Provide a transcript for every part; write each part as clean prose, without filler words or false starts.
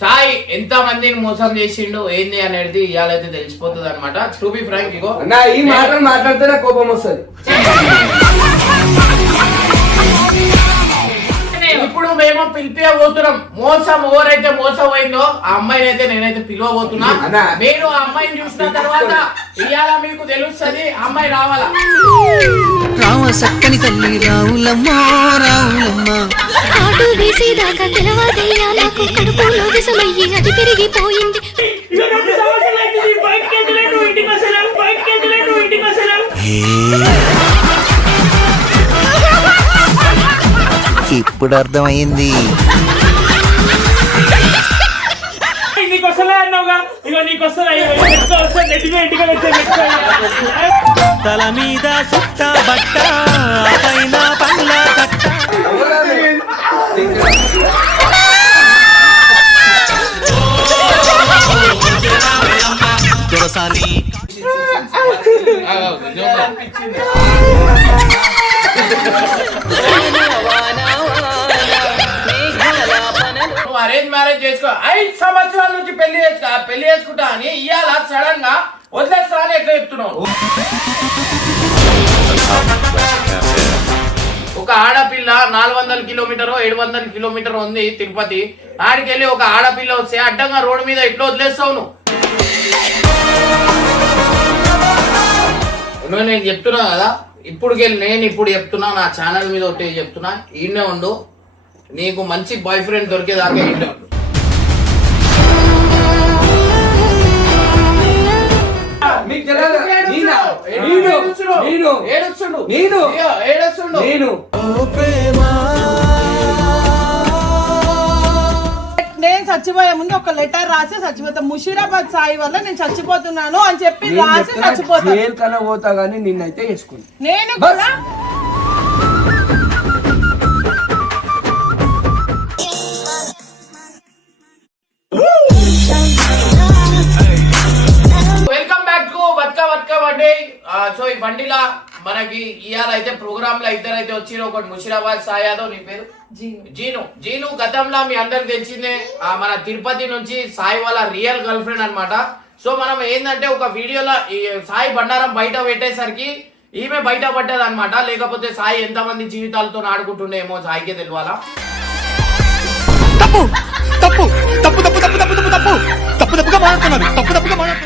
సాయి ఎంత మందిని మోసం చేసిండు ఏంది అనేది ఇవాళైతే తెలిసిపోతుంది అనమాట. టు బి ఫ్రాంక్, ఇగో నా ఈ మాటలు మాట్లాడితేనే కోపం వస్తుంది. ఇప్పుడు మేము పిలిపియబోతున్నాం. మోసం ఎవరైతే మోసం అయిందో ఆ అమ్మాయిని అయితే నేనైతే పిలవబోతున్నా. నేను ఆ అమ్మాయిని చూసిన తర్వాత ఇవాళ మీకు తెలుస్తుంది అమ్మాయి రావాలా. రావ సక్కని తల్లి రావులమ్మ రావులమ్మ ఆటో వేసేదాకా తెలవాదయ్యా నాకు కడుపులో విషమయ్యి అది పెరిగిపోయింది. ఇప్పుడు అర్థమైంది. తల మీద సుట్ట బట్ట పైన పండ్ల కట్ట దొరసాని అరేంజ్ మ్యారేజ్ చేసుకో 5 సంవత్సరాల నుంచి పెళ్లి చేసుకుంటా అని ఇవాళ సడన్ గా వదిలేస్తా అని ఎట్లా చెప్తున్నావు? ఒక ఆడపిల్ల 400 కిలోమీటర్ 700 కిలోమీటర్ ఉంది తిరుపతి. ఆడికి వెళ్ళి ఒక ఆడపిల్ల వస్తే అడ్డంగా రోడ్డు మీద ఎట్లా వదిలేస్తావు నువ్వు? నేను చెప్తున్నా కదా, నేను ఇప్పుడు చెప్తున్నా, నా ఛానల్ మీద ఒకటి చెప్తున్నా, ఈయనే ఉండు. నీకు మంచి బాయ్ ఫ్రెండ్ దొరికేదాకా ఈయనే ఉండు. నేను చచ్చిపోయే ముందు ఒక లెటర్ రాసి చచ్చిపోతా. ముషీరాబాద్ సాయి వల్ల నేను చచ్చిపోతున్నాను అని చెప్పి రాసి చచ్చిపోతా. పోతా గానీ నిన్నైతే వేసుకుని నేను కూడా వెల్కమ్ బ్యాక్ టు బతుక బండి. సో ఈ బండిలా మనకి ఇవాళ అయితే ప్రోగ్రామ్ లో ఇద్దరైతే వచ్చిన, ఒకటి ముషీరాబాద్ సాయి యాదవ్, నీ పేరు జీను. గతంలో మీ అందరికి తెలిసిందే మన తిరుపతి నుంచి సాయి వాళ్ళ రియల్ గర్ల్ ఫ్రెండ్ అనమాట. సో మనం ఏంటంటే ఒక వీడియోలో ఈ సాయి బండారం బయట పెట్టేసరికి ఈమె బయట పడ్డది అనమాట. లేకపోతే సాయి ఎంతమంది జీవితాలతో ఆడుకుంటుండేమో సాయికే తెలియాలా.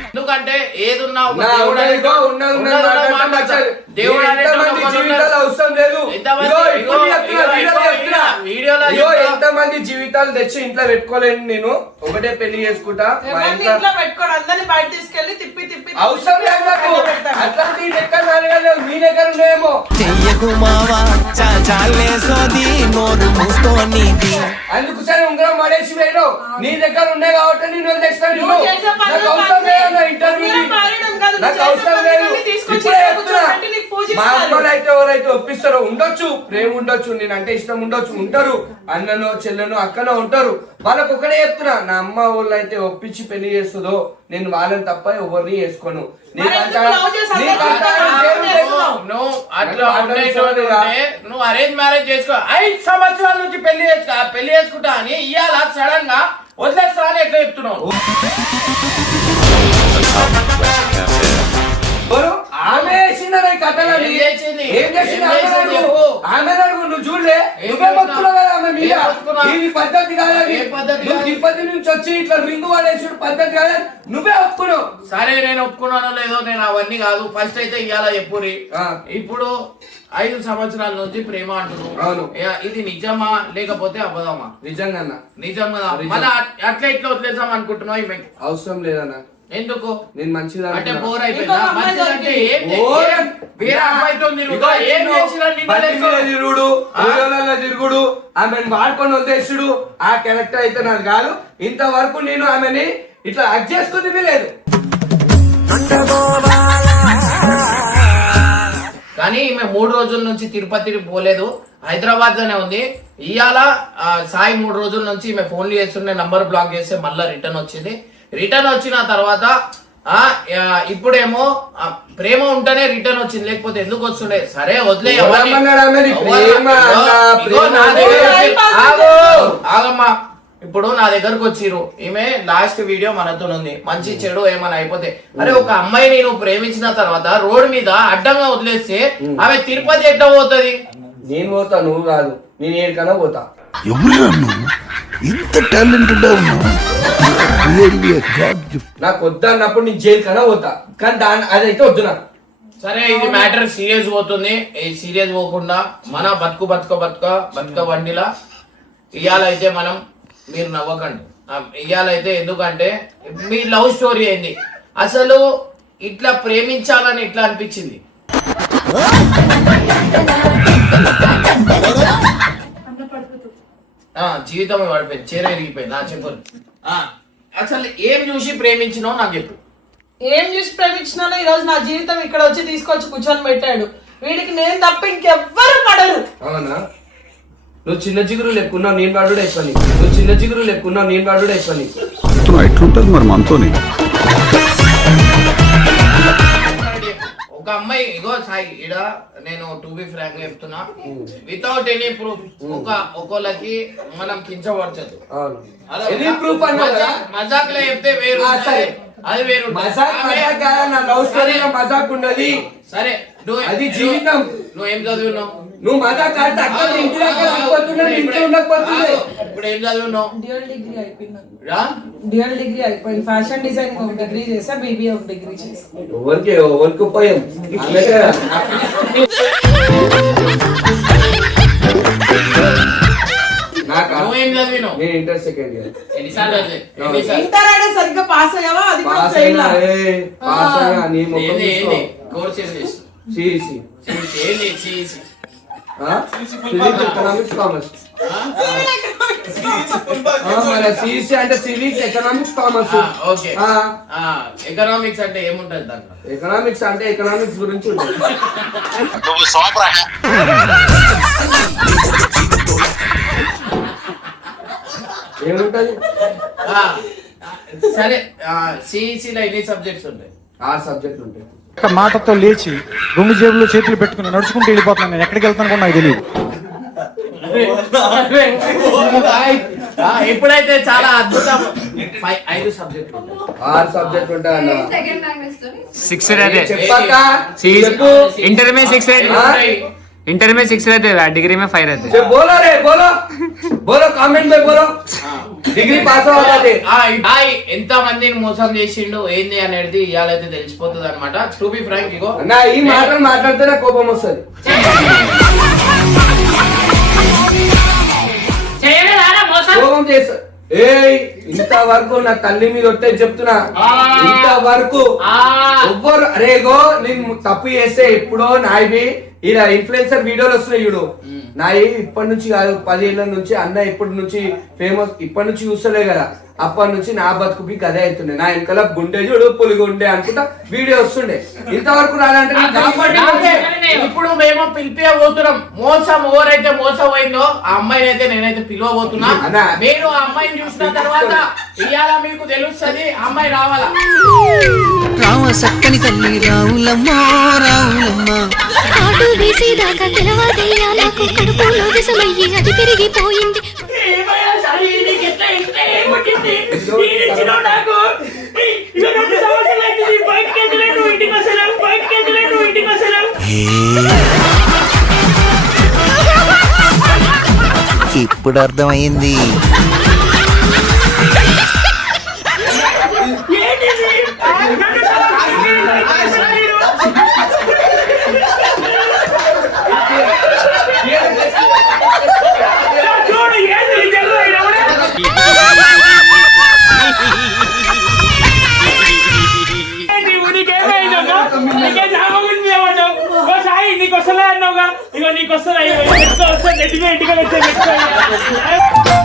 ఎందుకంటే ఏదున్నా ఎంతమంది జీవితాలు తెచ్చి ఇంట్లో పెట్టుకోలేను. నేను ఒకటే పెళ్లి చేసుకుంటా, బయట తీసుకెళ్లి తిప్పి తిప్పి అవసరం లేదు నాకు. అట్లా మీ దగ్గర ఉన్నాయేమో. అందుకు సరే ఉంగరం పడేసి వేయడం నీ దగ్గర ఉన్నాయి కాబట్టి నేను వదిలేస్తాను. మా అమ్మలు అయితే ఎవరైతే ఒప్పిస్తారో ఉండొచ్చు, ప్రేమ ఉండొచ్చు, నేనంటే ఇష్టం ఉండొచ్చు, ఉంటారు. అన్ననో చెల్లెనో అక్కనో ఉంటారు. వాళ్ళకు ఒకటే చెప్తున్నా, నా అమ్మ వాళ్ళు అయితే ఒప్పించి పెళ్లి చేస్తుందో నేను వాళ్ళని తప్ప ఎవరిని చేసుకోను. నువ్వు అరేంజ్ మ్యారేజ్ చేసుకో 5 సంవత్సరాల నుంచి పెళ్లి చేసుకుంటా అని ఇవాళ సడన్ గా వదిలేస్తా అని ఎట్లా చెప్తున్నావు? ఆమె నువ్వు చూడలే, నువ్వే మొత్తులో కదా ఆమె మీద. ఇది పద్ధతి కాదని, నువ్వు తిరుపతి నుంచి వచ్చి ఇట్లా రింగు పడేసుడు పద్ధతి కాదని నువ్వే ఒప్పుకున్నావు. సరే నేను ఒప్పుకున్నానో లేదో, నేను అవన్నీ కాదు. ఫస్ట్ అయితే ఇవాళ చెప్పురి. ఇప్పుడు 5 సంవత్సరాల నుంచి ప్రేమ అంటున్నావు, ఇది నిజమా లేకపోతే అబద్ధమా? నిజంగా నిజం కదా. మళ్ళీ అట్లా ఎట్లా వదిలేసాం అనుకుంటున్నావు? అవసరం లేదన్నా. ఎందుకు? నేను మంచిదా అంటే బోర్ అయిపోయిందా? తిరుగుడు, ఆమెను వాడుకొని వదిలేసుడు, ఆ క్యారెక్టర్ అయితే నాకు కాదు. ఇంతవరకు నేను ఆమెని ఇట్లా అడ్జస్ట్ చేసుకుంది లేదు. కానీ ఈమె 3 రోజుల నుంచి తిరుపతి పోలేదు, హైదరాబాద్ లోనే ఉంది. ఇవాళ సాయి 3 రోజుల నుంచి ఈమె ఫోన్లు చేస్తుండే, నంబర్ బ్లాక్ చేస్తే మళ్ళీ రిటర్న్ వచ్చింది. రిటర్న్ వచ్చిన తర్వాత ఇప్పుడేమో ప్రేమ ఉంటేనే రిటర్న్ వచ్చింది, లేకపోతే ఎందుకు వస్తుండే? సరే వదిలే, ఆగమ్మా. ఇప్పుడు నా దగ్గరకు వచ్చిర్రు, ఈమె లాస్ట్ వీడియో మనతో ఉంది, మంచి చెడు ఏమైనా అయిపోతే, అరే ఒక అమ్మాయిని నువ్వు ప్రేమించిన తర్వాత రోడ్ మీద అడ్డంగా వదిలేస్తే ఆమె తిరుపతి ఎట్లా పోతుంది? నేను పోతా, నువ్వు కాదు, నేను ఏడికన్నా పోతా. ఎవరురా నువ్వు ఇంత టాలెంటెడ్ నాకు వద్దన్నప్పుడు నేను జైలుకన్నా పోతా, కానీ అదైతే వద్దు నాకు. సరే ఇది మ్యాటర్ సీరియస్ పోతుంది, సీరియస్ పోకుండా మన బతుక బండిలా ఇయ్యాలైతే మనం, మీరు నవ్వకండి, ఇయ్యాలైతే ఎందుకంటే మీ లవ్ స్టోరీ అయింది, అసలు ఇట్లా ప్రేమించాలని ఇట్లా అనిపించింది. జీవితం పడిపోయింది, చీర ఎరిగిపోయింది. నా చెప్పు, అసలు ఏం చూసి ప్రేమించినావు నాకు చెప్పు. ఏం చూసి ప్రేమించినానో ఈ రోజు నా జీవితం ఇక్కడ వచ్చి తీసుకొచ్చి కూర్చొని పెట్టాడు. వీడికి నేను తప్ప ఇంకెవ్వరు పడరు. అవునా? నువ్వు చిన్న జిగురు లెక్కున్నావు, నేను వాడు ఎక్కువ నీకు. నువ్వు చిన్న జిగురు లెక్కున్నావు, నేను వాడు ఎక్కువ నీకు. ఎట్లుంటది మరి మనతోని? ఒక అమ్మాయి ఇగో సాయి ఇడ నేను టు బి ఫ్రాంక్ చెప్తున్నా, వితౌట్ ఎనీ ప్రూఫ్ ఒకళ్ళకి మనం కించపరచదు. ఎనీ ప్రూఫ్ అన్నా మజాక్ లో చెప్తే వేరు, అది వేరు. నా లవ్ స్టోరీలో మజాక్ ఉండదు. సరే అది జీవితం. నువ్వేం చదివినావు? నువ్వు మజాక్ కాదు, ఇంటి దగ్గర ఉండకపోతుంది. ఇప్పుడు ఏం చదివినావు? డ్యూయల్ డిగ్రీ అయిపోయింది. ఫ్యాషన్ డిజైనింగ్ ఒక డిగ్రీ చేసా, బీబీఏ ఒక డిగ్రీ చేసా. ఎవరికి ఉపయోగం? నువ్వేం చదివినావు? నేను ఇంటర్ సెకండ్ ఇయర్. ఇంటర్ అయినా సరిగ్గా పాస్ అయ్యావా? అది కూడా ఫెయిల్. కోర్స్ ఏం చేసినావు? సిఇసి. Economics commerce. మన సిఇసి అంటే civics, economics, commerce. Okay, economics అంటే ఏముంటది దాంట్లో? ఎకనామిక్స్ అంటే ఎకనామిక్స్ గురించి ఉంటుంది. ఏముంటది? సరే సిఇసిలో ఎన్ని సబ్జెక్ట్స్ ఉంటాయి? 6 సబ్జెక్టులు ఉంటాయి. మాటతో లేచి 2 జేబుల్లో చేతులు పెట్టుకుని నడుచుకుంటూ వెళ్ళిపోతున్నాను. నేను ఎక్కడికి వెళ్తాను కూడా నాకు తెలియదు. ఇప్పుడైతే చాలా అద్భుతం. 5 సబ్జెక్టులు ఉంటాయి. 6 సబ్జెక్టులు ఉంటాయి అన్న. 6 रहते इंटर में 6 रहते, इंटर में 6 रहते, डिग्री में 5 रहते. बोलो रे, बोलो కామెంట్ में बोलो. డిగ్రీ పాస్ అవ్వాలి. ఎంత మందిని మోసం చేసిండు ఏంది అనేది ఇవాళైతే తెలిసిపోతుంది అనమాట. టు బి ఫ్రాంక్ ఇగో నా ఈ మాటలు మాట్లాడితేనే కోపం వస్తుంది. కోపం చేస్తా. ఇంతవరకు నా తల్లి మీద ఒట్టే చెప్తున్నా, ఇంతవరకు ఎవ్వరు అరేగో నేను తప్పు చేస్తే ఎప్పుడో నాయి ఇలా ఇన్ఫ్లుయెన్సర్ వీడియోలు వస్తున్నాయి చూడు, నాయి ఇప్పటి నుంచి కాదు 10 ఏళ్ళ నుంచి. అన్న ఇప్పటి నుంచి ఫేమస్, ఇప్పటి నుంచి చూస్తలే కదా, అప్పటి నుంచి నా బతుకుకి గదే అవుతుండే. నా వెనకాల గుండె చూడు పులిగుండే అనుకుంటా వీడియో వస్తుండే. ఇంతవరకు రాలంటే ఇప్పుడు మేము పిలిపియబోతున్నాం. మోసం ఎవరైతే మోసం అయిందో ఆ అమ్మాయిని అయితే నేనైతే పిలవబోతున్నా. మీరు ఆ అమ్మాయిని చూసిన తర్వాత ఇవాళ మీకు తెలుస్తుంది ఆ అమ్మాయి రావాలా. రామ సక్కని తల్లి రావులమ్మ రావులమ్మ, ఆటు వేసేదాకా తెలవదయ్యా నాకు కడుపులో విషమయ్యి అది పెరిగిపోయింది. ఇప్పుడు అర్థమైంది.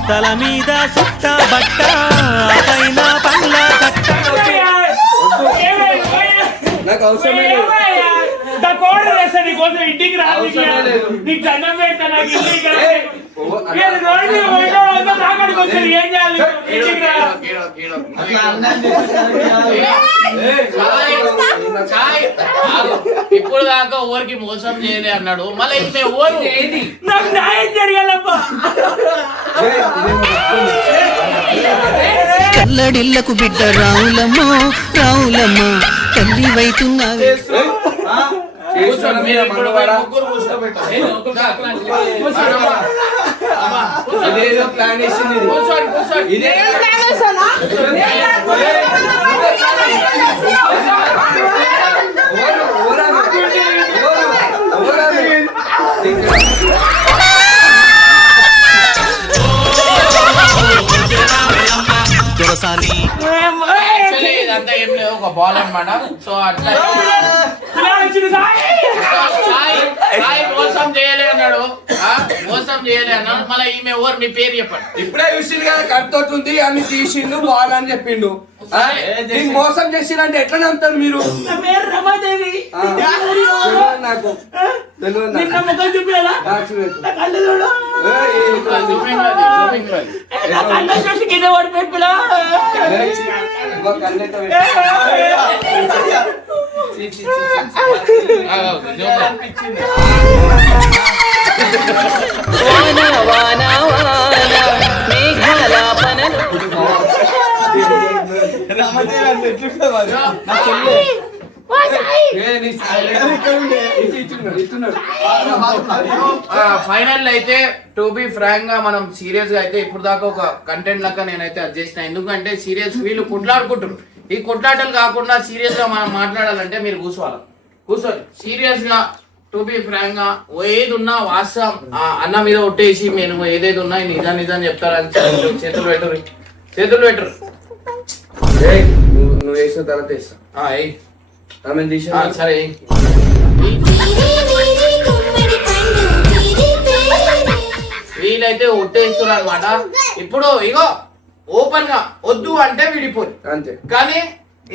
తల మీద సుట్ట బట్ట పైన పండ్ల కట్ట. నాకు అవసరమే లేదు. ఇంటికి రాదు, నీకు దండం పెడతా. నాకు ఇల్లు ఏం చేయాలి? ఇప్పుడు దాకా ఎవరికి మోసం చేయలే అన్నాడు, మళ్ళీ ఇప్పుడు ఎవరు నాకు న్యాయం జరగాలబ్బా. కల్లడిల్లకు బిడ్డ రావులమ్మ రావులమ్మ తల్లి వైతున్నావే కూర్చోండి, మీరు ఇప్పుడు ముగ్గురు కూర్చోబెట్టాలి. ఇదేదో ప్లాన్ వేసింది ఇది. కూర్చోండి, కూర్చోండి. ఇదే నేను plan చేశానా? దొరసాని Actually ఇదంతా ఏం లేదు, ఒక బాల్ అన్నమాట. సో అట్లా సాయి మోసం చేయలే అన్నాడు, మోసం చేయలే అన్నాడు. మళ్ళీ ఈమె ఎవరు, మీ పేరు చెప్పండి. ఇప్పుడే చూసిండు కదా కట్టుతుంది అని తీసిండు బాల్ అని చెప్పిండు. నీకు మోసం చేసిండంటే ఎట్లా నమ్ముతారు మీరు? నా పేరు రమాదేవి. తెలియదు నాకు, తెలియదు నాకు. నిన్న ముఖం చూపించాలా? చూపెట్టు. నా కళ్ళు చూడు. Zooming లో అది, zooming లో అది. నా కళ్ళు చూసి కింద పడిపోయి పిల్ల. ఇదిగో కన్నెట్ట పెట్టు. చీ, చీ, చీ, చీ. zoom లో. ఫైనల్ అయితే టు బి ఫ్రాంక్ గా మనం సీరియస్ గా అయితే ఇప్పుడు దాకా ఒక కంటెంట్ లెక్క నేనైతే అది చేసిన. ఎందుకంటే సీరియస్ వీళ్ళు కొట్లాడుకుంటారు. ఈ కొట్లాటలు కాకుండా సీరియస్ గా మనం మాట్లాడాలంటే మీరు కూర్చోవాలి. కూర్చోండి సీరియస్ గా. టు బి ఫ్రాంక్ గా ఏది ఉన్నా వాస్తవం అన్న మీద ఒట్టేసి నేను ఏదేది ఉన్నా నిజం నిజం చెప్తారని చేతులు పెట్టరు, చేతులు పెట్టరు. నువ్వు వేసిన తర్వాత వేస్తా. ఆమె తీసా సరే. వీళ్ళైతే ఒట్టేస్తున్నారు అనమాట. ఇప్పుడు ఇగో ఓపెన్ గా వద్దు అంటే విడిపోయి అంతే. కానీ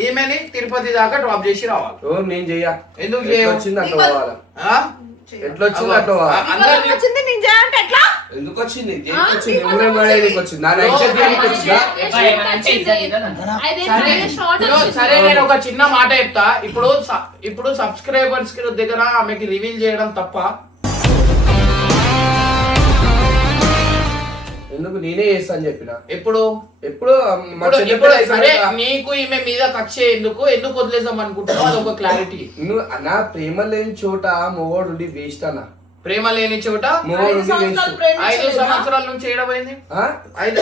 ఈమెని తిరుపతి దాకా డ్రాప్ చేసి రావాలి. నేను చెయ్యా. ఎందుకు వచ్చింది అట్లా పోవాలా? ఎట్లా వచ్చింది అట్లా పోవాలా? వచ్చింది నేను చేయాలంటే ఎట్లా? ఎందుకు వచ్చింది? దేనికి వచ్చింది? ఎవరే పడేందుకు వచ్చింది? నా ఇజ్జత్ దేనికి వచ్చిందా? సరే నేను ఒక చిన్న మాట చెప్తా. ఇప్పుడు సబ్స్క్రైబర్స్ కి దగ్గర ఆమెకి రివీల్ చేయడం తప్ప. ఎందుకు నేనే చేస్తాను చెప్పిన. ఎప్పుడు ఎప్పుడు సరే నీకు ఈమె మీద కక్ష ఎందుకు వదిలేసాం అనుకుంటున్నావు? అదొక క్లారిటీ. నువ్వు నా ప్రేమ లేని చోట మొగోడు వేస్ట్ అన్న. ప్రేమ లేని చోట 5 సంవత్సరాల నుంచి ఏడబోయింది. 5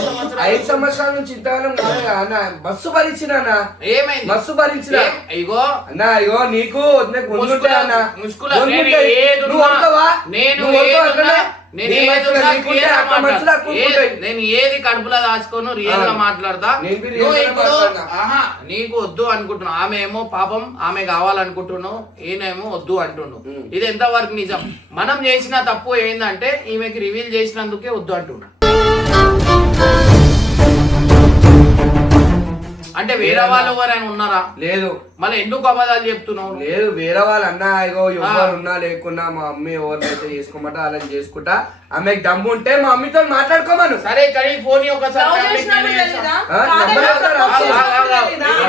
సంవత్సరాల నుంచి ఇంతకాలం బస్సు భరించిన ఏమైంది? బస్సు భరించిన. ఇగో అన్న ఇగో నీకు నేను ఏది కడుపులో దాచుకోను రియల్ గా మాట్లాడతా. నీకు వద్దు అనుకుంటున్నావు. ఆమె ఏమో పాపం ఆమె కావాలనుకుంటున్నావు, ఈయనేమో వద్దు అంటున్నావు. ఇది ఎంత వరకు నిజం? మనం చేసిన తప్పు ఏంటంటే ఈమెకి రివీల్ చేసినందుకే వద్దు అంటున్నా. అంటే వేరే వాళ్ళు ఎవరైనా ఉన్నారా? లేదు. మళ్ళీ ఎందుకు అబద్ధాలు చెప్తున్నావు? లేదు, వేరే వాళ్ళు అన్నా ఇగో ఎవరు ఉన్నా లేకున్నా మా మమ్మీ ఎవరినైతే చేసుకోమంటే అలా చేసుకుంటా. ఆమెకు దమ్ము ఉంటే మా మమ్మీతో మాట్లాడుకోమను. సరే కానీ ఫోన్ ఒకసారి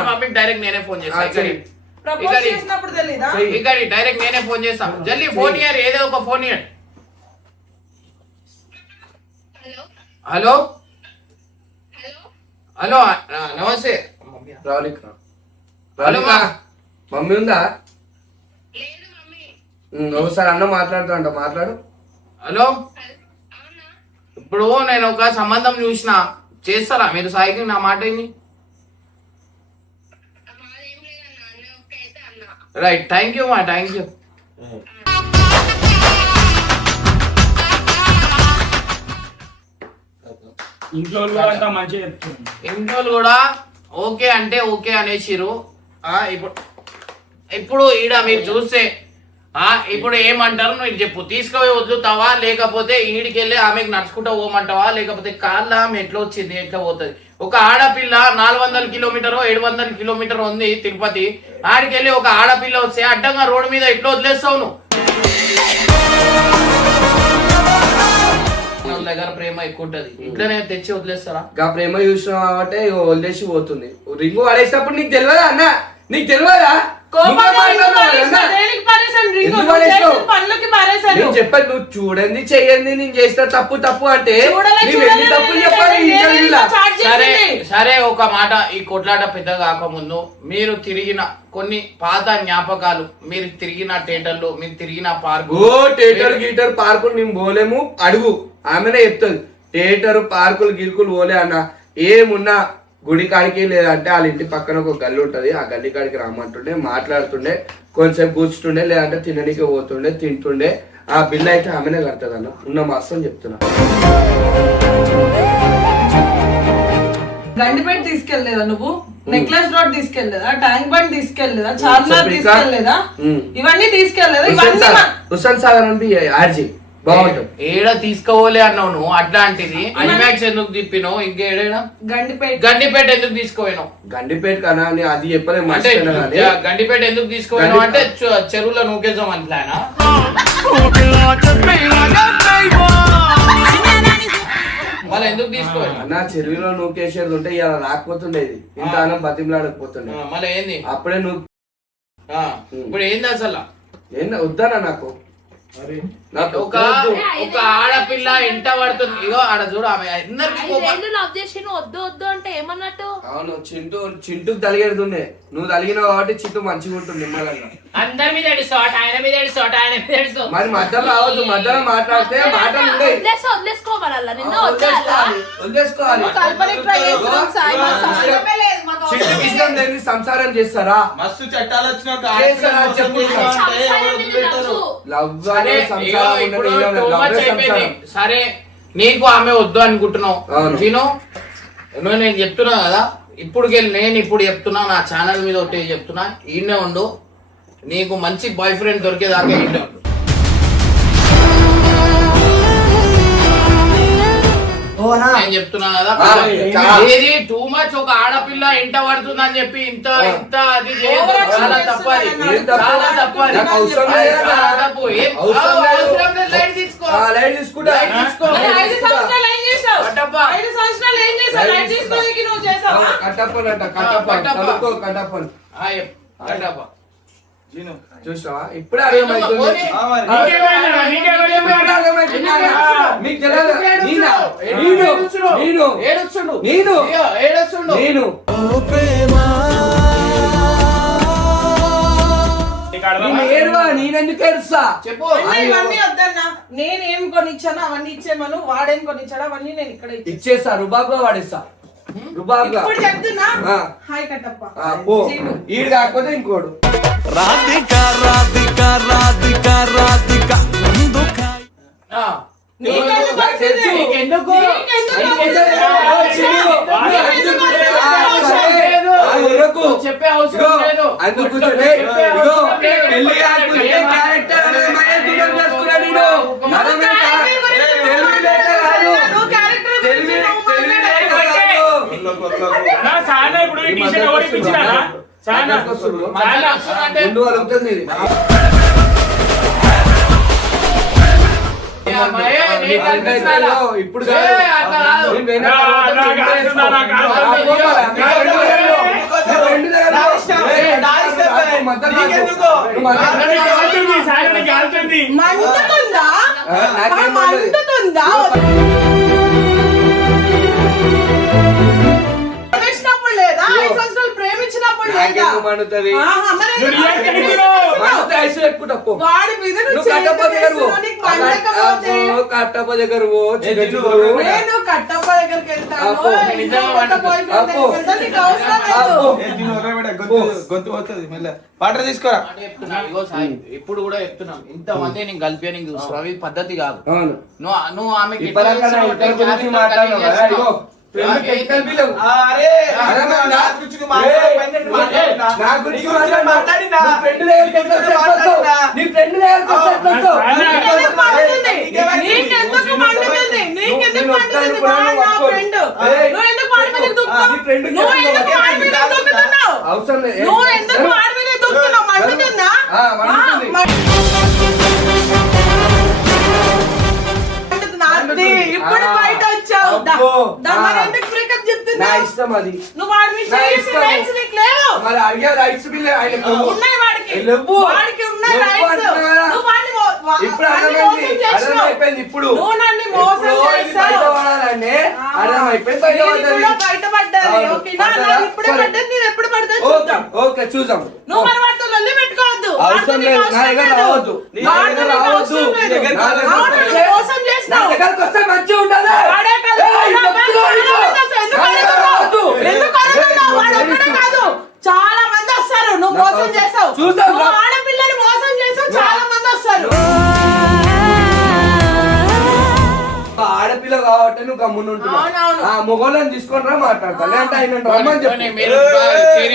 మమ్మీకి డైరెక్ట్ నేనే ఫోన్ చేస్తాను. డైరెక్ట్ నేనే ఫోన్ చేస్తాను. జల్దీ ఫోన్ ఇయ్యారు, ఏదో ఒక ఫోన్ ఇయ్యండి. హలో హలో నమస్తే. మమ్మీ ఉందా? ఒకసారి అన్న మాట్లాడుతా మాట్లాడు. హలో, ఇప్పుడు నేను ఒక సంబంధం చూసిన, చేస్తారా మీరు సాయికి? నా మాట ఏంది? రైట్, థ్యాంక్ యూ మా, థ్యాంక్ యూ. ఇంట్లో మంచిగా చెప్తుంది. ఇంట్లో కూడా ఓకే అంటే ఓకే అనేసిరు. ఇప్పుడు ఈడ మీరు చూస్తే ఇప్పుడు ఏమంటారు నువ్వు చెప్పు. తీసుకుపోయి వదులుతావా, లేకపోతే ఈడికెళ్ళి ఆమెకు నడుచుకుంటా పోమంటావా, లేకపోతే కాళ్ళ ఆమె ఎట్లా వచ్చింది, ఎట్లా పోతుంది? ఒక ఆడపిల్ల 400 కిలోమీటర్ 700 కిలోమీటర్ ఉంది తిరుపతి. ఆడికెళ్ళి ఒక ఆడపిల్ల వస్తే అడ్డంగా రోడ్డు మీద ఎట్లా వదిలేస్తావు నువ్వు? దగ్గర ప్రేమ ఎక్కువ ఉంటది, ఇట్లనే తెచ్చి వదిలేస్తారా? ప్రేమ చూసినావు కాబట్టి వదిలేసి పోతుంది. రింగు పడేసినప్పుడు నీకు తెలియదా అన్న? నీకు తెలియదా? కోపంలో నువ్వే ఎందుకు మాట్లాడు పారేసినా? అన్న. దేనికి పారేసాను రింగు? ఎందుకు నువ్వు పారేసినావు? చేసిన పనులకి పారేసాను. నేను చెప్పాను నువ్వు చూడండి చెయ్యండి నేను చేసిన తప్పు అంటే చూడలే, నువ్వు ఎన్ని చూడలే, తప్పులు నేను చెప్పాలి నేను ఇంటర్వ్యూలా చాట్ సరే చేసింది. సరే ఒక మాట, ఈ కొట్లాట పెద్ద కాకముందు మీరు తిరిగిన కొన్ని పాత జ్ఞాపకాలు, మీరు తిరిగిన థియేటర్లు, మీరు తిరిగిన పార్కు. ఓ థియేటర్ గీటర్ పార్కులు మేము పోలేము, అడుగు ఆమెనే చెప్తుంది. థియేటర్ పార్కులు గిరుకులు పోలే అన్న, ఏమున్నా గుడి కాడికి లేదంటే వాళ్ళ ఇంటి పక్కన ఒక గల్లి ఉంటది, ఆ గల్లి కాడికి రమ్మంటుండే, మాట్లాడుతుండే, కొంచెం కూర్చుంటుండే, లేదంటే తినడానికి పోతుండే, తింటుండే. ఆ బిల్ అయితే ఆమెనే కడుతుంది అన్న, ఉన్న మాసం చెప్తున్నా. గండిపేట తీసుకెళ్లేదా నువ్వు? నెక్లెస్ రోడ్ తీసుకెళ్లేదా? ట్యాంక్ బండ్ తీసుకెళ్లేదా? చార్మినార్ తీసుకెళ్లేదా? ఇవన్నీ తీసుకెళ్లేదా? హుస్సేన్ సాగర్ నుండి ఆర్జీ బాగుంటుంది. ఏడ తీసుకోవాలి అన్నావు నువ్వు, అట్లాంటిది ఐమాక్స్ ఎందుకు తిప్పినావు? ఇంకేడైనా గండిపేట ఎందుకు తీసుకోపోయినావు? గండిపేట కన్నా అది చెప్పలే అంటే మర్చిపోయినా కానీ గండిపేట ఎందుకు తీసుకోపోయినావు అంటే చెరువులో నూకేసాం అని ప్లానా? మళ్ళీ ఎందుకు తీసుకోపోయినావు? అన్న చెరువులో నూకేసేది ఉంటే ఇలా రాకపోతుండేది, ఇంత అన్నం బతిమలాడకపోతుండే. మళ్ళీ ఏంది అప్పుడే నువ్వు ఇప్పుడు ఏంది అసలు? ఏందా వద్దానా నాకు ఒక ఆడపిల్ల ఎంట పడుతుంది. ఇగో ఆడ చూడు, ఆమె అందరికి లవ్ చేసి వద్దు వద్దు అంటే ఏమన్నట్టు? అవును చింటూకి తలిగేడుతుండే, నువ్వు తలిగినావు కాబట్టి చింటూ మంచిగా ఉంటుంది నిమ్మలంగా. అందరి మీద ఎడుస్తావు, ఆయన మీద ఎడుస్తావు, ఆయన మీద ఎడుస్తావు. మరి మధ్యలో రావద్దు, మధ్యలో మాట్లాడితే మాటలు ఉండే వదిలేసుకోవాలల్లా నిన్ను వదిలేసుకోవాలి. చింటూకి ఇష్టం లేని సంసారం చేస్తారా? మస్తు చట్టాలు చేస్తారా చెప్పు. లవ్ సరే, ఇగో ఇప్పుడు too much అయిపోయింది. సరే నీకు ఆమె వద్దు అనుకుంటున్నావు, నేను చెప్తున్నా కదా, నేను ఇప్పుడు చెప్తున్నా, నా ఛానల్ మీద ఒకటి చెప్తున్నా, ఈయనే ఉండు, నీకు మంచి బాయ్ ఫ్రెండ్ దొరికేదాకా ఈయనే ఉండు. నేను చెప్తున్నా కదా, ఏది టూ మచ్ ఒక ఆడపిల్ల ఇంట పడుతుంది అని చెప్పి ఇంత అది చేయదు. చాలా తప్పది, చాలా తప్పది, చాలా తప్పు. అవసరం లేదు, లైట్ తీసుకో, లైట్ తీసుకుంటా. చూసావా ఇప్పుడే అర్థమైతుంది. మీకు తెలియదు నేను ఏడువా, నేనెందుకు ఏడుస్తా చెప్పు. ఇవన్నీ వద్దన్నా, నేనేం కొనిచ్చాను అవన్నీ ఇచ్చేమను, వాడేం కొనిచ్చాడు అవన్నీ నేను ఇక్కడ ఇచ్చేస్తా, రుబాబ్గా వాడేస్తా, రుబాబ్గా. ఇప్పుడు చెప్తున్నా. హాయ్ కట్టప్ప. ఈడు కాకపోతే ఇంకోడు. రాధిక రాధిక రాధిక రాధిక చెప్పే అవసరం లేదు. అందుకు ఇప్పుడు ఈ టీషర్ట్ ఎవరికి ఇచ్చినారా? ముందు అడుగుతుంది ఇప్పుడు మండుతుందా? లేదా 5 సంవత్సరాలు ప్రేమించినప్పుడు లేదా? మండుతుంది వాడి మీద కట్టప్ప దగ్గర నేను కట్టప్ప దగ్గరికి వెళ్తాను. గొంతు పోతుంది మళ్ళీ పాట తీసుకోరా. ఇప్పుడు కూడా చెప్తున్నాం, ఇంతమంది నేను కలిపి నీకు చూస్తున్నావు, ఇది పద్ధతి కాదు. నువ్వు ఆమెకి ఇప్పుడు బయట వచ్చావు. నా ఇష్టం అది, నువ్వు వాడి మీద చేసే రైట్స్ నీకు లేవు. మరి అడిగే రైట్స్ బిల్ ఆయన లేవు. వాడికి ఉన్న లేవు rights. అంటున్నా కదా. నువ్వు వాడిని ఇప్పుడు వాడిని అర్థమైంది. మోసం చేసినావు. అర్థమైపోయింది ఇప్పుడు. నువ్వు నన్ను మోసం ఇప్పుడు ఇది చేసావు. బయటపడాలంటే అర్థమైపోయింది, బయటపడ్డది. ఇది కూడా బయటపడ్డది. అవును. ఓకేనా? పడ్డదా? నాకు ఇప్పుడే సరే. పడ్డది, నేను ఎప్పుడు పడుతుందో ఓకే చూద్దాం. ఓకే చూద్దాం. నువ్వు మరి వాడితో లొల్లి పెట్టుకోవద్దు. అవసరం వాడితో లేదు, నీకు నా దగ్గర అవసరం రావద్దు. లేదు. నీ వాడితో దగ్గర నీకు రావద్దు. అవసరం లేదు. నీ దగ్గర అవును, రావద్దు. నువ్వు మోసం నా చేసినావు. దగ్గరకు వస్తే మంచిగా ఉండాలి. వాడే కాదు. ఏయ్, చెప్తున్నా నీకు. ఎందుకు నా దగ్గర అడుగుతున్నావు? రావద్దు. ఎందుకు అడుగుతున్నావు? ఏయ్, వాడు ఒక్కడే ఏయ్, కాదు. చాలా మంది వస్తారు. నువ్వు నాకు మోసం అవసరం. చేసావు. చూద్దాం, నువ్వు రా. ఆడపిల్లని మోసం చేసావు. చాలా మంది వస్తారు. ఆడపిల్ల కాబట్టి నువ్వు గమ్మున ఉంటున్నావు. అవునవును. ఆ మొగోళ్ళని తీసుకొని రా మాట్లాడతా, లేదంటే ఆయన రమ్మని చెప్పు. మీరు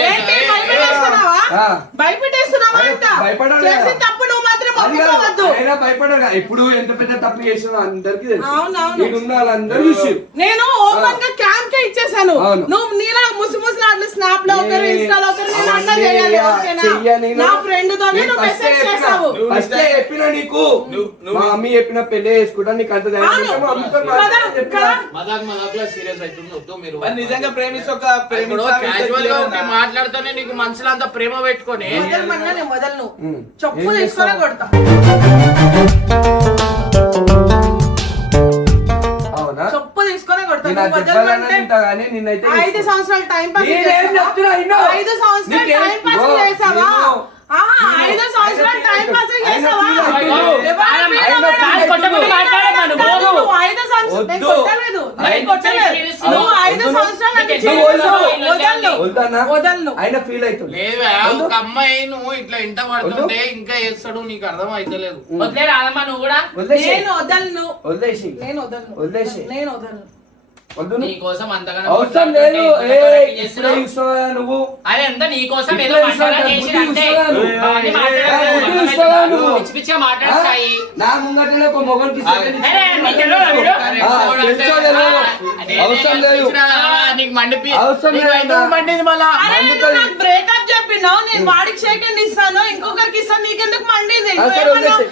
ఏంటి భయపెట్టేస్తున్నావా? ఆ. భయపెట్టేస్తున్నావా అరే, అంట? భయపడాలి చేసిన కదా. తప్పు నువ్వు మాత్రం ఒప్పుకోవద్దు. అయినా భయపడగా ఇప్పుడు ఎంత పెద్ద తప్పు చేసినా అందరికి తెలుసు. అవునవును. ఈడున్న వాళ్ళందరూ చూసి నేను ఓపెన్ గా క్యాంప్ కే ఇచ్చేసాను. అవును. నువ్వు నీలా ముసుముసులాట్లు స్నాప్ లో ఒకరు ఇన్స్టాలో ఒకరు నేను అట్లా అవన్నీ చేయాలి. ఓకేనా? చెయ్యని నా ఫ్రెండ్ తోనే నువ్వు మెసేజ్ చేసావు. ఫస్ట్ చెప్పినా నీకు మా మమ్మీ చెప్పిన పెళ్లి చేసుకుంటా నీకు అంత ధైర్యం ఉంటే మా మమ్మీతో మాట్లాడని చెప్పినా. మదాక్ సీరియస్ అవుతుంది వద్దు మీరు. మరి నిజంగా ప్రేమిస్తే ఒక ఇప్పుడు క్యాజువల్ గా ఉండి మాట్లాడుతూనే నీకు మనసులో అంత ప్రేమ పెట్టుకొని వదలమన్నా నేను వదలను. చెప్పు ఏం తీసుకొని చేస్తావు? కొడతా. అవునా? చెప్పు తీసుకొని కొడతా. నేను నువ్వు అది చెప్పాలని వదలమంటే అంటా కానీ నిన్నైతే 5 సంవత్సరాలు టైం పాస్ నేనేం చెప్తున్నా ఇన్నో. 5 సంవత్సరాలు నీకేం- టైం పాస్ ఇగో, చేసావా? ఇగో. ఆహా, 5 సంవత్సరాలు టైం పాస్ ఆయన చేసావా? feel అవుతుండు. ఎవరు ఆయన feel feel అవ్వడం? అవుతుండు. కొట్టమని మాట్లాడమను, కాదు, పోదు. నువ్వు 5 సంవత్సరాలు నేను వద్దు. కొట్టలేదు. నేను ఆయన కొట్టలేదు. feel నువ్వు 5 వద్దు. సంవత్సరాలు నాకు నీకు నువ్వు చేసావు. వదలను. వదలను. వద్దన్నా? వదలను. ఆయన ఫీల్ అవుతుంది. లేవా ఒక అమ్మాయి నువ్వు ఇట్లా ఇంట పడుతుంటే ఇంకా చేస్తాడు నీకు అర్థం అయితలేదు. వదిలే రాదమ్మా నువ్వు కూడా. వదిలేసి నేను వదలను. వదిలేసి నేను వదలను. వదిలేసి. నేను వదలను. వద్దు నీ కోసం అంతగానో అవసరం కొట్లాడుతుంటే లేదు. ఇంత ఏ కొట్లాడి ఇప్పుడే చేస్తున్నావు. చూస్తావా నువ్వు? అరే అంతా నీ కోసం ఏదో ఇప్పుడే మాట్లాడాలి చూస్తావా? చేసి బుద్ధి అంటే చూస్తావా నువ్వు? అవన్నీ మాట్లాడకు. బుద్ధి అర్థమవుతుందా? చూస్తావా నువ్వు? పిచ్చి పిచ్చిగా మాట్లాడతాయి. నా ముంగటనే ఒక మొగోనికి సెకండ్ ఇచ్చి- అరే, నీకు తెలియదా వీడు? తెలుసో తెలియదో? అవసరం లేదు. నీకు మండిపి అవసరం నీకు లేదు. ఎందుకు మండింది మళ్ళా? అరే, నువ్వు నాకు బ్రేకప్ చెప్పినావు. నేను వాడికి సెకండ్ ఇస్తాను, ఇంకొకరికి ఇస్తాను. నీకెందుకు మండింది? ఆ, సరే, నువ్వేమన్నావు?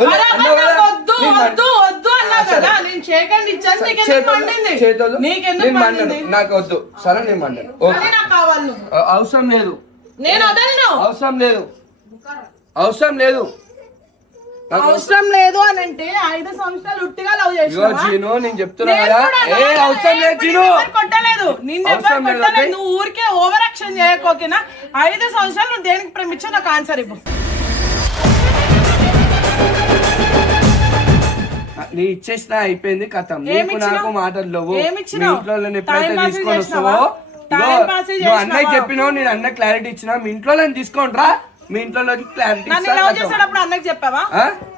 వదిలే. అరే, అన్నావు నాకు కదా? వద్దు నేను వద్దు వద్దు అన్నావు సరే. కదా. నేను సెకండ్ ఇచ్చాను. నీకెందుకు చేతులు- మండింది? చేతులు నీకెందుకు నేను మండింది? మాట్లాడు. నాకు వద్దు. సరే నేను మాట్లాడు. ఓకే. అదే నాకు కావాలి నువ్వు. అవసరం లేదు. నేను వదలను. అవసరం లేదు. అవసరం లేదు. నాకు అవసరం లేదు అని అంటే 5 సంవత్సరాలు ఉట్టిగా లవ్ ఇగో చేసినావా? జీను నేను చెప్తున్నా నేను కదా. కూడా ఏ లవ్ అవసరం లేదు చేయలేదు. జీను. నిన్ను ఎవరు కొట్టలేదు. నిన్ను ఎవరు అవసరం లేదు, కొట్టలేదు. ఓకే? నువ్వు ఊరికే ఓవర్ యాక్షన్ చేయకోకేనా? 5 సంవత్సరాలు నువ్వు దేనికి ప్రేమించావు? నాకు ఆన్సర్ ఇవ్వు. నీ ఇచ్చేసిన అయిపోయింది కథం. ఏమి నీకు ఇచ్చినావు? నాకు మాటలు లేవు. ఏమి మీ ఇచ్చినావు? ఇంట్లో ఎప్పుడైతే టైం పాస్ తీసుకొని చేసినావా? వస్తావో టైం ఇగో, పాస్ నువ్వు అన్నయ్య చేసినావా? చెప్పినావు, నేను అన్న క్లారిటీ ఇచ్చిన. మీ ఇంట్లో తీసుకోండి రా. మీ ఇంట్లోకి క్లారిటీ నన్ను లవ్ చేసేటప్పుడు అన్నకి చెప్పావా?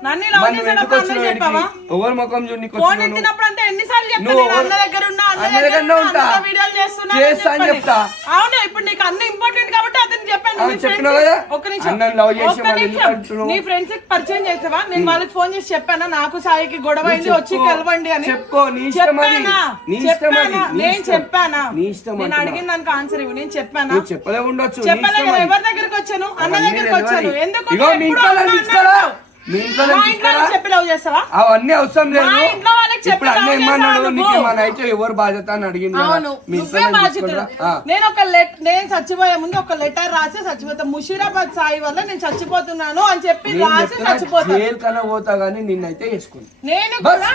నన్ను లవ్ చేసేటప్పుడు అన్నకి చెప్పావా? ఎవరు ముఖం చూడు నీకు ఫోన్ వచ్చినాను? ఎత్తినప్పుడు అంటే ఎన్నిసార్లు చెప్తా? నువ్వు నేను అన్న దగ్గర ఉన్నా, అన్న అన్న దగ్గర దగ్గరనే ఉన్నా, ఉంటా. అన్నతో వీడియోలు చేస్తున్నా అని చేస్తా అని చెప్పని. చెప్తా. అవును, ఇప్పుడు నీకు అన్న ఇంపార్టెంట్ కాబట్టి అతను చెప్పాను. ఆ, నీ చెప్పినావు friends- కదా? ఒక్క నిమిషం. అన్నని love చేసి ఒక్క వాళ్ళు నిమిషం. ఎందుకు అంటున్నావు? నీ ఫ్రెండ్స్ కి పరిచయం చేసావా? నేను వాళ్ళకి ఫోన్ చేసి చెప్పానా నాకు సాయికి గొడవ అయింది, నువ్వు వచ్చి చెప్పుకో. కలవండి అని? చెప్పుకో, నీ ఇష్టం అది. చెప్పానా? నీ ఇష్టం అది. చెప్పానా? నీ నేను ఇష్టం. చెప్పానా? నీ ఇష్టం నేను అంటున్నా. అడిగిన దానికి ఆన్సర్ ఇవ్వు. నేను చెప్పానా? నువ్వు చెప్పలే ఉండొచ్చు. నీ చెప్పలే ఇష్టం కదా. అది. ఎవరి దగ్గరికి వచ్చాను? అన్న అవన్నీ దగ్గరికి వచ్చాను. తెలియాలి. ఎందుకు? ఇగో మీ ఎప్పుడు ఇంట్లో అన్న తీసుకురా. అన్నావు? మీ ఇంట్లో మా ఇంట్లో తీసుకురా. చెప్పి లవ్ చేస్తావా? అవన్నీ అవసరం లేదు. మా ఇంట్లో వాళ్ళకి చెప్పి ఇప్పుడు అన్న లవ్ ఏమన్నాడు? చేసావా నీకు నువ్వు? మన అయితే ఎవరు బాధ్యత అని అడిగింది కదా. అవును, మీ నువ్వే ఇంట్లో బాధ్యత. తీసుకురా. నేను చచ్చిపోయే ముందు ఒక లెటర్ రాసి చచ్చిపోతా. ముషీరాబాద్ సాయి వల్ల నేను చచ్చిపోతున్నాను అని చెప్పి నేను రాసి చెప్తున్నా, చచ్చిపోతా. జైలు కన్నా పోతా గానీ నిన్నైతే చేసుకుని. నేను బస్. కూడా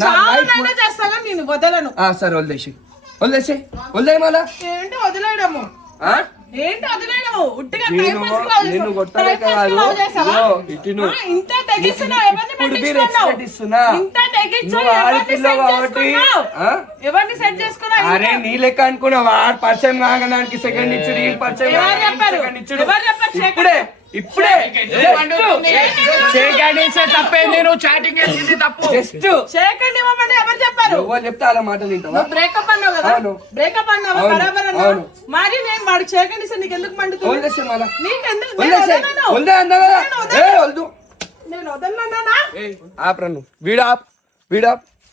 నా చాలా లైఫ్ నైనా చేస్తాగా నేను వదలను. సరే వదిలేసి వదిలేయి మళ్ళా. ఏంటి వదిలేయడము? ఆ? ఏంటి వదిలేయడము? ఉట్టిగా నేను టైం పాస్ కి లవ్ నిన్ను చేసావా? కొట్టలేక టైం పాస్ కి కాదు. లవ్ చేసావా? ఇదిగో, ఇటు నువ్వు. ఇంత తెగిస్తున్నావు. ఎవరిని ఇప్పుడు మీరు పెట్టించుకున్నావు? ఎక్స్పెక్ట్ ఇస్తున్నా. ఇంత తెగించావు. నువ్వు ఎవరిని ఆడపిల్ల సెట్ కాబట్టి చేసుకున్నావు? ఆ? ఎవరిని సెట్ చేసుకున్నావు? అరే నీ లెక్క అనుకున్నా వాడు పరిచయం కాగడానికి సెకండ్ ఇచ్చుడు ఈ పరిచయం ఎవరు కాగడానికి చెప్పారు? సెకండ్ ఇచ్చుడు. ఎవరు చెప్పారు? ఇప్పుడే ఇప్పుడే తప్పేంది నువ్వు చాటింగ్ చేసింది తప్పు. జస్ట్ చేయకండి ఇవ్వమని ఎవరు చెప్పారు? ఎవరు చెప్తే అలా మాటలు వింటావా? నువ్వు బ్రేకప్ అన్నావు కదా? అవును. బ్రేకప్ అన్నావా? అవును. బరాబర్ అన్నావా? అవును. మరి నేను వాడికి చేయకండి సార్. నీకు ఎందుకు మండుతుంది? వదిలేసే మళ్ళా. నీకెందుకు? నేను వదిలేసే వదలను. వదిలే అందా కదా. నేను వదలను. వద్దు నేను వదలనన్నానా? ఆపరా నువ్వు. వీడాప్